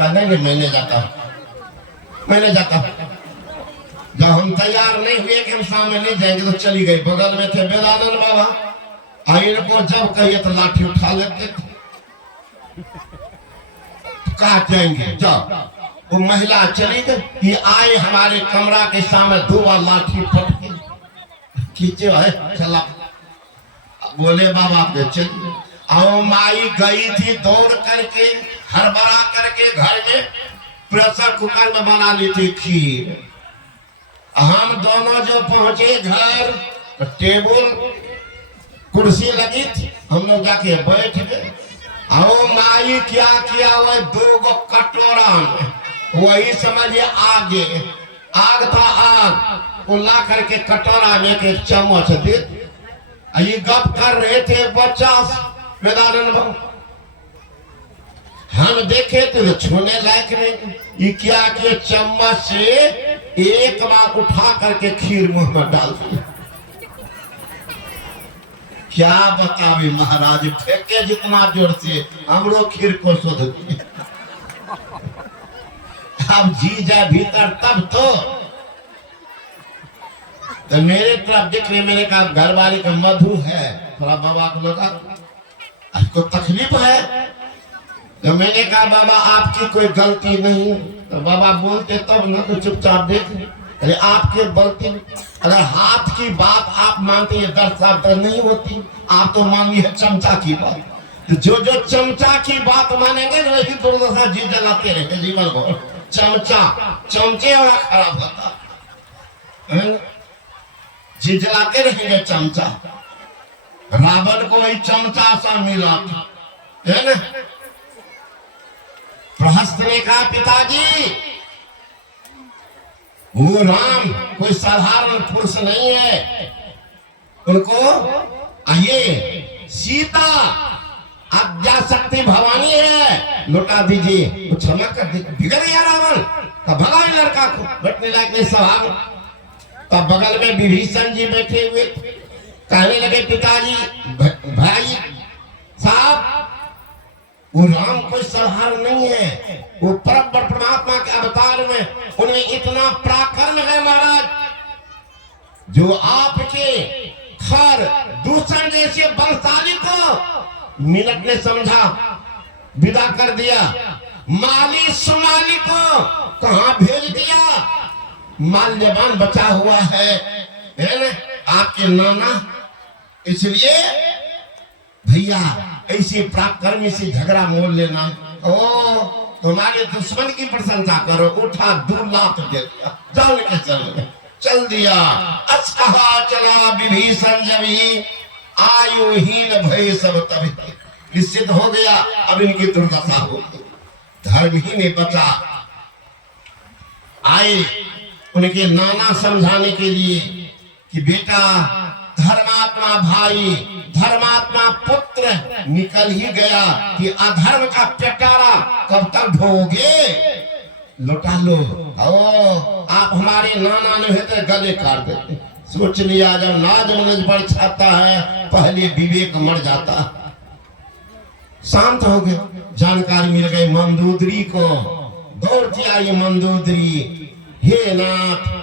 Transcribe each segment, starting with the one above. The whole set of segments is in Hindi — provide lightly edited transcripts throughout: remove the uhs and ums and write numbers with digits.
कहने नहीं मैंने जाता जब हम तैयार नहीं हुए कि हम सामने नहीं जाएंगे तो चली गई। बगल में थे वेदानंद बाबा, इनको जब कहिए तो लाठी उठा लेते थे, काट जाएंगे। जब वो महिला चली गई, ये आए हमारे कमरा के सामने, 2 बार लाठी पटके खींचे है, चला बोले बाबा पे चलिए। और माई गई थी दौड़ करके, हड़बड़ा करके घर में प्रेशर कुकर में बना ली थी खीर। हम दोनों जो पहुंचे घर, तो टेबल कुर्सी लगी थी, हम लोग जाके बैठ गए। और माई क्या किया, वो 2 कटोरा में, वही समझिए आग था, आग को ला करके कटोरा में एक चम्मच दे। ये गप कर रहे थे बच्चा वेदानंद बाबू, हम देखे तो छूने लायक नहीं। ये क्या किया, चम्मच से एक बार उठा करके खीर मुंह में डाल दिया। क्या बतावे महाराज, फेंके जितना जोर से हमरो खीर को शोध दिए। अब जी जाए भीतर तब तो मेरे तरफ देख रहे, मेरे का घर वाले का मधु है, थोड़ा बाबा को लगा आपको तकलीफ है। तो मैंने कहा बाबा आपकी कोई गलती नहीं। तो बाबा बोलते तब ना, तो चुपचाप देख। अरे आपकी गलती, अगर हाथ की बात आप मानते ये दर्द नहीं होती, आप तो मान ली है चमचा की बात। तो जो चमचा की बात मानेंगे तो वही दुर्दशा जी जलाते रहेंगे जीवन भर। चमचे वाला खराब होता, जी जलाते रहेंगे चमचा। रावण को वही चमचा सा मिला है ना। प्रहस्त ने कहा पिताजी, वो राम कोई साधारण पुरुष नहीं है, उनको आइए सीता आद्याशक्ति भवानी है, लौटा दीजिए, क्षमा कर दीजिए। बिगड़ गया रावण का, भगा लड़का को, बैठने लायक नहीं स्वभाव। तब बगल में विभीषण जी बैठे हुए, कहने लगे पिताजी, भाई साहब, वो राम कोई साधारण नहीं है, वो परम परमात्मा के अवतार में उनमें इतना पराक्रम है महाराज, जो आपके खर दूषण जैसे बलशाली को मिनट ने समझा विदा कर दिया। माली सुमाली को कहां भेज दिया, माल्यवान बचा हुआ है ना आपके नाना। इसलिए भैया ऐसे पराक्रमी से झगड़ा मोल लेना, ओ तुम्हारे दुश्मन की प्रशंसा करो, उठा 2 लात दे दिया, जाओ लेके चल दिया। अच्छा चला विभीषण जब आयुहीन भय सब तभी, निश्चित हो गया अब इनकी दुर्दशा होगी। धर्म ही नहीं बचा। आए उनके नाना समझाने के लिए कि बेटा धर्मात्मा भाई, धर्मात्मा पुत्र निकल ही गया कि अधर्म का पिटारा कब तक ढोगे, लौटा लो। ओ आप हमारे नाना नहीं होते गले काट देते। सोच लिया जब नाज मनज बढ़ छाता है, पहले विवेक मर जाता। शांत हो गए, जानकारी मिल गई मंदोदरी को। दौड़ती आई मंदोदरी, हे नाथ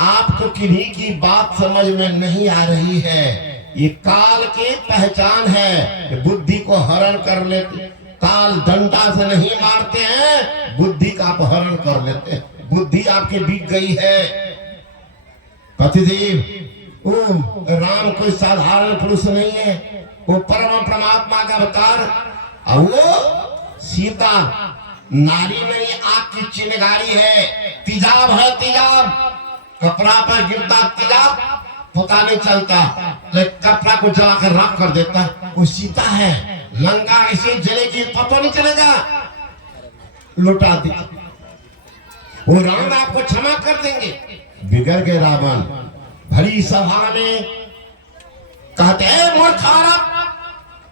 आपको किन्हीं की बात समझ में नहीं आ रही है। ये काल की पहचान है, बुद्धि को हरण कर लेते। काल डंडा से नहीं मारते हैं, बुद्धि का अपहरण कर लेते हैं। बुद्धि आपकी बिक गई है। पतिदेव वो राम कोई साधारण पुरुष नहीं है, वो परम परमात्मा का अवतार। और वो सीता नारी नहीं, आग की चिंगारी है, तेजाब है, तेजाब कपड़ा पर गिरता तेजाब पता नहीं चलता, लेकिन कपड़ा को जलाकर राख कर देता। वो सीता है, लंका ऐसे जलेगी पता नहीं चलेगा, लौटा दी। वो राम आपको क्षमा कर देंगे। बिगड़ गए रावण। भरी सभा में कहते हैं मूर्ख औरत,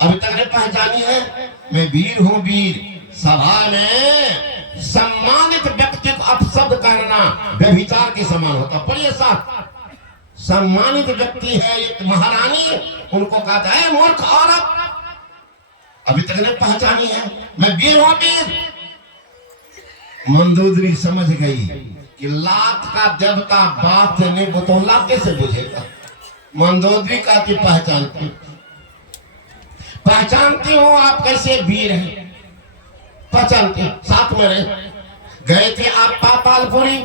अभी तक नहीं पहचानी है मैं वीर हूं, वीर। सभा में सम्मानित व्यक्ति को अपशब्द करना व्यभिचार के समान होता। पढ़िए साहब, सम्मानित व्यक्ति है एक महारानी, उनको कहता है मूर्ख औरत। अभी तक नहीं पहचानी है, मैं वीर हूं वीर। मंदोदरी समझ गई कि लात का देवता बात से नहीं बतौला कैसे बुझेगा। मंदोदरी का की पहचानती हूँ आप कैसे वीर हैं, पहचानती साथ में रहे। गए थे आप पातालपुरी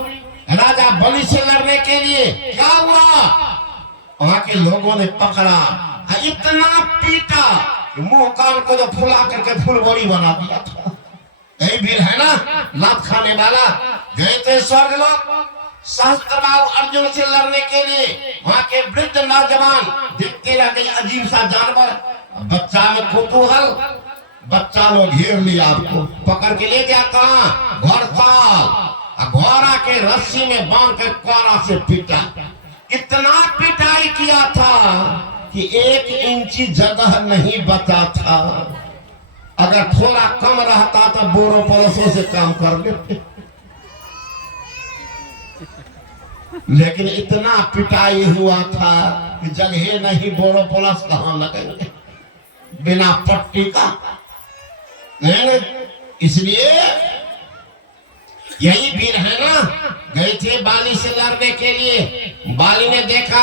राजा बलि से लड़ने के लिए, क्या हुआ वहां के लोगों ने पकड़ा, इतना पीटा कि मुंह कान को तो फुला करके फुलबड़ी बना दिया था। यही वीर है ना, लात खाने वाला। गए थे स्वर्ग लोग सहस्त्रबाहु अर्जुन से लड़ने के लिए, वहां के वृद्ध नौजवान देखते रह गए अजीब सा जानवर, बच्चा में कुतूहल, बच्चा लोग घेर लिया, आपको पकड़ के ले गया कहाँ, घोड़साल, घोड़ा के रस्सी में बांध कर कोरा से पीटा। इतना पिटाई किया था कि 1 इंची जगह नहीं बचा था। अगर थोड़ा कम रहता तो बोरो पड़ोसों से काम कर लेते, लेकिन इतना पिटाई हुआ था कि जगह नहीं, बोरो पड़ोस कहां लगेंगे बिना पट्टी का। नहीं, इसलिए यही वीर है ना। गए थे बाली से लड़ने के लिए, बाली ने देखा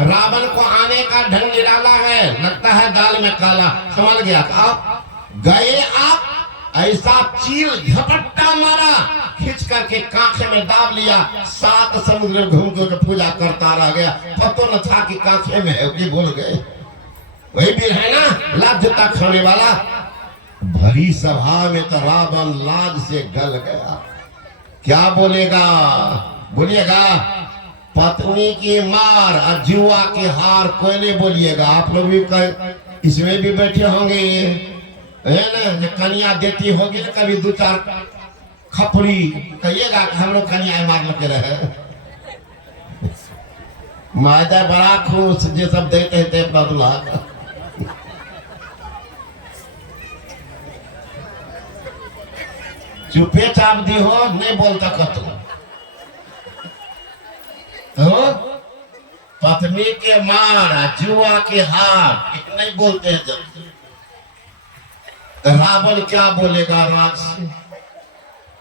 रावण को आने का ढंग निराला है, लगता है दाल में काला, समझ गया था। गए आप ऐसा चील झपट्टा मारा, खींच करके कांखे में दाब लिया, 7 समुद्र घूम के पूजा करता रह गया, पता न था कि कांखे में है, कि भूल गए। वही वीर है ना, लाज जूता खाने वाला। भरी सभा में तो रावण लाज से गल गया। क्या बोलेगा, बोलिएगा पत्नी की मार और जुआ की हार, कोई नहीं बोलिएगा। आप लोग भी इसमें भी बैठे होंगे, है ना, कन्या देती होगी ना कभी 2-4 खपड़ी, कहिएगा कि हम लोग कन्या मार के रहे। माता बड़ा खुश जो सब देते थे बदला। चुपे चाप दी हो, नहीं बोलता कतो हो, पत्नी के मार जुआ के हार नहीं बोलते हैं। जब रावण क्या बोलेगा राज से।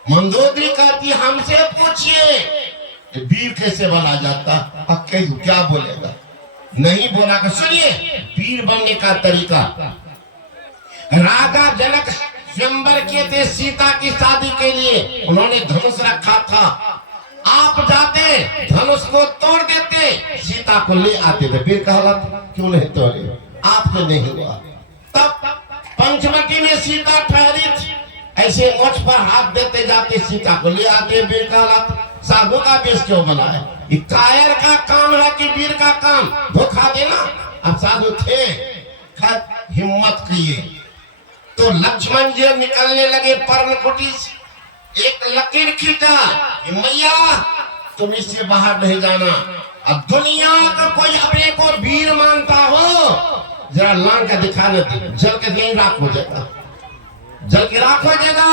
मंदोदरी कहती हमसे पूछिए वीर कैसे बना जाता, क्या बोलेगा, नहीं बोला। सुनिए वीर बनने का तरीका। राजा जनक स्वयंवर किए थे सीता की शादी के लिए, उन्होंने धनुष रखा था, आप जाते धनुष को तोड़ देते, सीता को ले आते थे। वीर कहलाते, क्यों नहीं तोड़े, आपसे नहीं हुआ। तब पंचवटी में सीता ठहरी थी, ऐसे मोछ पर हाथ देते जाते सीता को ले आते, वीर कहलाते। साधु का वेश क्यों बना है, ये कायर का काम है कि वीर का काम, धोखा देना। अब साधु थे, हिम्मत किए तो लक्ष्मण जी निकलने लगे पर्णकुटी से, एक लकीर खींचा, मैया तुम इससे बाहर नहीं जाना। अब दुनिया का कोई अपने को वीर मानता हो, जरा लांग का दिखा देते, जल के नहीं राख हो जाएगा, जल के राख हो जाएगा।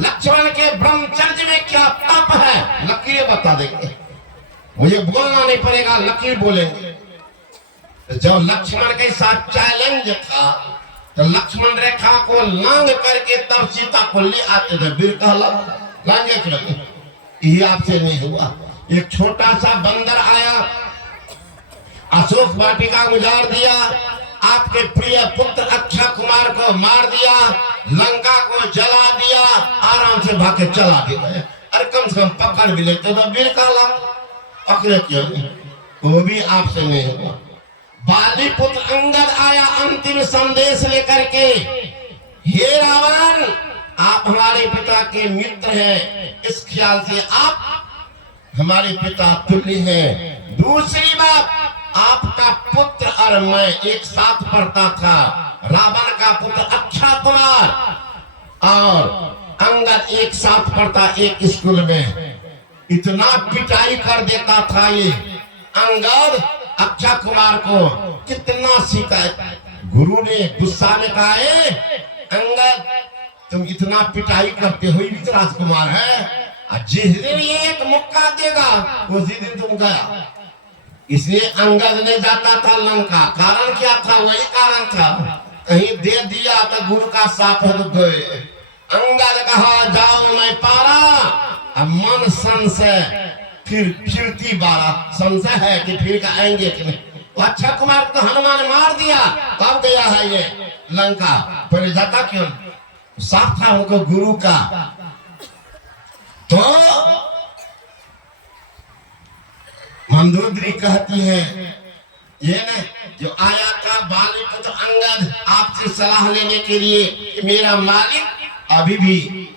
लक्ष्मण के ब्रह्मचर्य में क्या तप है, लकीरें बता देंगे, मुझे बोलना नहीं पड़ेगा, लकीर बोलेंगे। जब लक्ष्मण के साथ चैलेंज था तो लक्ष्मण रेखा को लांग करके तब सीता को ले आते थे, वीर कहला लांगे क्यों, ये आपसे नहीं हुआ। एक छोटा सा बंदर आया, अशोक वाटिका गुजार दिया, आपके प्रिय पुत्र अक्षय कुमार को मार दिया, लंका को जला दिया, आराम से भाग के चला गया। अरे कम से कम पकड़ भी लेते तो वीर कहला, पकड़े क्यों नहीं, वो भी आपसे नहीं हुआ। बाली पुत्र अंगद आया अंतिम संदेश लेकर के, हे रावण आप हमारे पिता के मित्र हैं, इस ख्याल से आप हमारे पिता तुल्य हैं। दूसरी बात, आपका पुत्र और मैं एक साथ पढ़ता था, रावण का पुत्र अक्षय कुमार और अंगद एक साथ पढ़ता एक स्कूल में। इतना पिटाई कर देता था ये अंगद अक्षय कुमार को, कितना शिकायत। गुरु ने गुस्सा में कहा, अंगद तुम इतना पिटाई करते हो, भी तो राजकुमार है, जिस दिन ये एक मुक्का देगा उसी दिन तुम गया। इसलिए अंगद नहीं जाता था लंका, कारण क्या था, वही कारण था, कहीं दे दिया तो गुरु का साथ तो गए। अंगद कहा जाओ नहीं पारा, अब मन संशय फिर फिरती बारा, संशय है कि फिर का आएंगे कि नहीं। तो अक्षय कुमार तो हनुमान मार दिया, कब गया है ये लंका, पर जाता क्यों, साथ था उनको गुरु का। तो मंदोदरी कहती है ये न जो आया था बाली को तो अंगद आपसे सलाह लेने के लिए कि मेरा मालिक अभी भी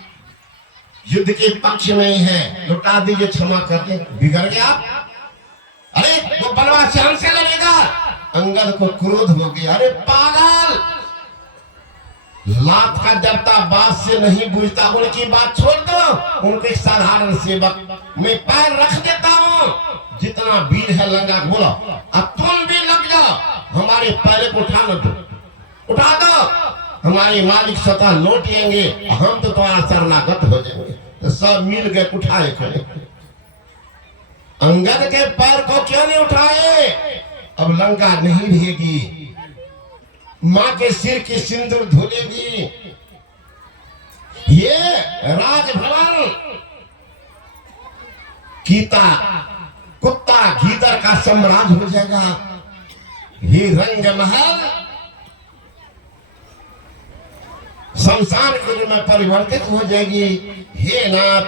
युद्ध के पक्ष में ही है, लुटा दीजिए, क्षमा करके बिगड़ गया। अरे वो बनवास हमसे लड़ेगा। अंगद को क्रोध हो गया, अरे पागल, लात का जबता बात से नहीं बुझता, उनकी बात छोड़ दो, उनके साधारण सेवक मैं पैर रख देता हूँ, जितना वीर है लंगा बोला, अब तुम भी लग जाओ, हमारे पैर को उठा दो, उठा दो, हमारे मालिक स्वतः लौट आएंगे, हम तो तुम्हारा शरणागत हो जाएंगे। तो सब मिल गए उठाए खड़े। अंगद के पैर को क्यों नहीं उठाए, अब लंका नहीं रहेगी, माँ के सिर की सिंदूर धुलेगी, ये राजभवन कीता कुत्ता गीदड़ का साम्राज्य हो जाएगा, ये रंग महल शमशान के रूप में परिवर्तित हो जाएगी। हे नाथ,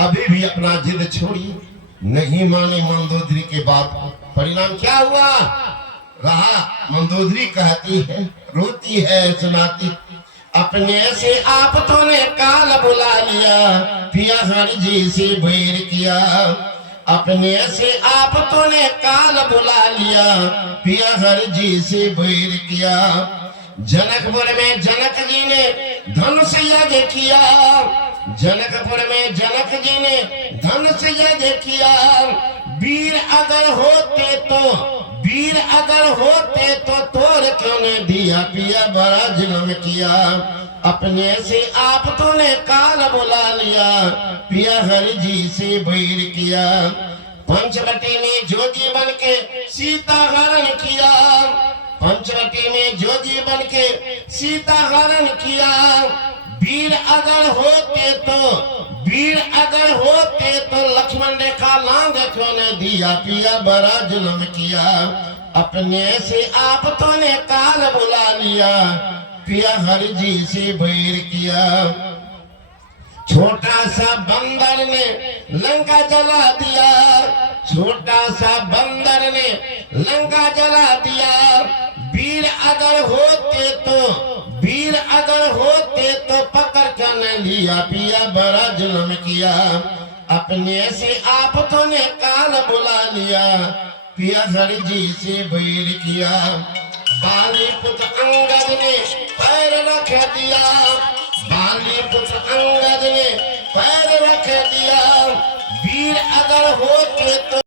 अभी भी अपना जिद छोड़ी, नहीं माने मंदोदरी के बात। परिणाम क्या हुआ रहा, मंदोदरी कहती है, रोती है, सुनाती, अपने से आप तो ने काल बुला लिया, पिया हर जी से बैर किया, अपने से आप तो ने काल बुला लिया, पिया हर जी से बैर किया, जनकपुर में जनक जी ने धनुष यज्ञ किया, जनकपुर में जनक जी ने धनुष यज्ञ किया, वीर अगर होते तो तोड़ क्यों ने दिया, पिया बड़ा जुल्म किया, अपने से आप तो ने काल बुला लिया, पिया हरि जी से बैर किया, पंचवटी में जोगी बन के सीता हरण किया, पंचवटी में जोगी बन के सीता हरण किया, वीर अगर होते तो लक्ष्मण रेखा लांग क्यों ने दिया, पिया बड़ा जुल्म किया, अपने से आप तो ने काल बुला लिया, पिया हरि जी से बैर किया, छोटा सा बंदर ने लंका जला दिया, छोटा सा बंदर ने लंका जला दिया, वीर अगर होते तो पकड़ कर न लिया, पिया बड़ा जुल्म किया, अपने से आप तो ने काल बुला लिया, पिया हरि जी से बैर किया, बाली पुत्र अंगद ने पैर रख दिया, बाली पुत्र अंगद ने पैर रख दिया, वीर अगर होते तो